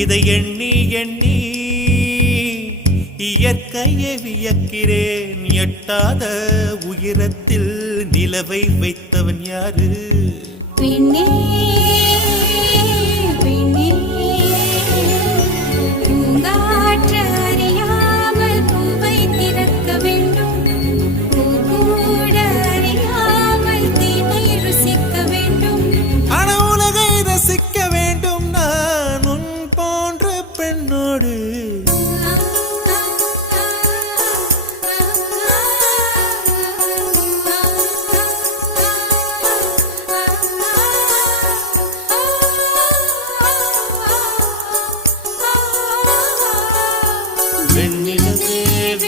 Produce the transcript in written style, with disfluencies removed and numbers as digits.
இதை எண்ணி எண்ணி இயற்கையை வியக்கிறேன். எட்டாத உயரத்தில் நிலவை வைத்தவன் யாரு? பெண்ணே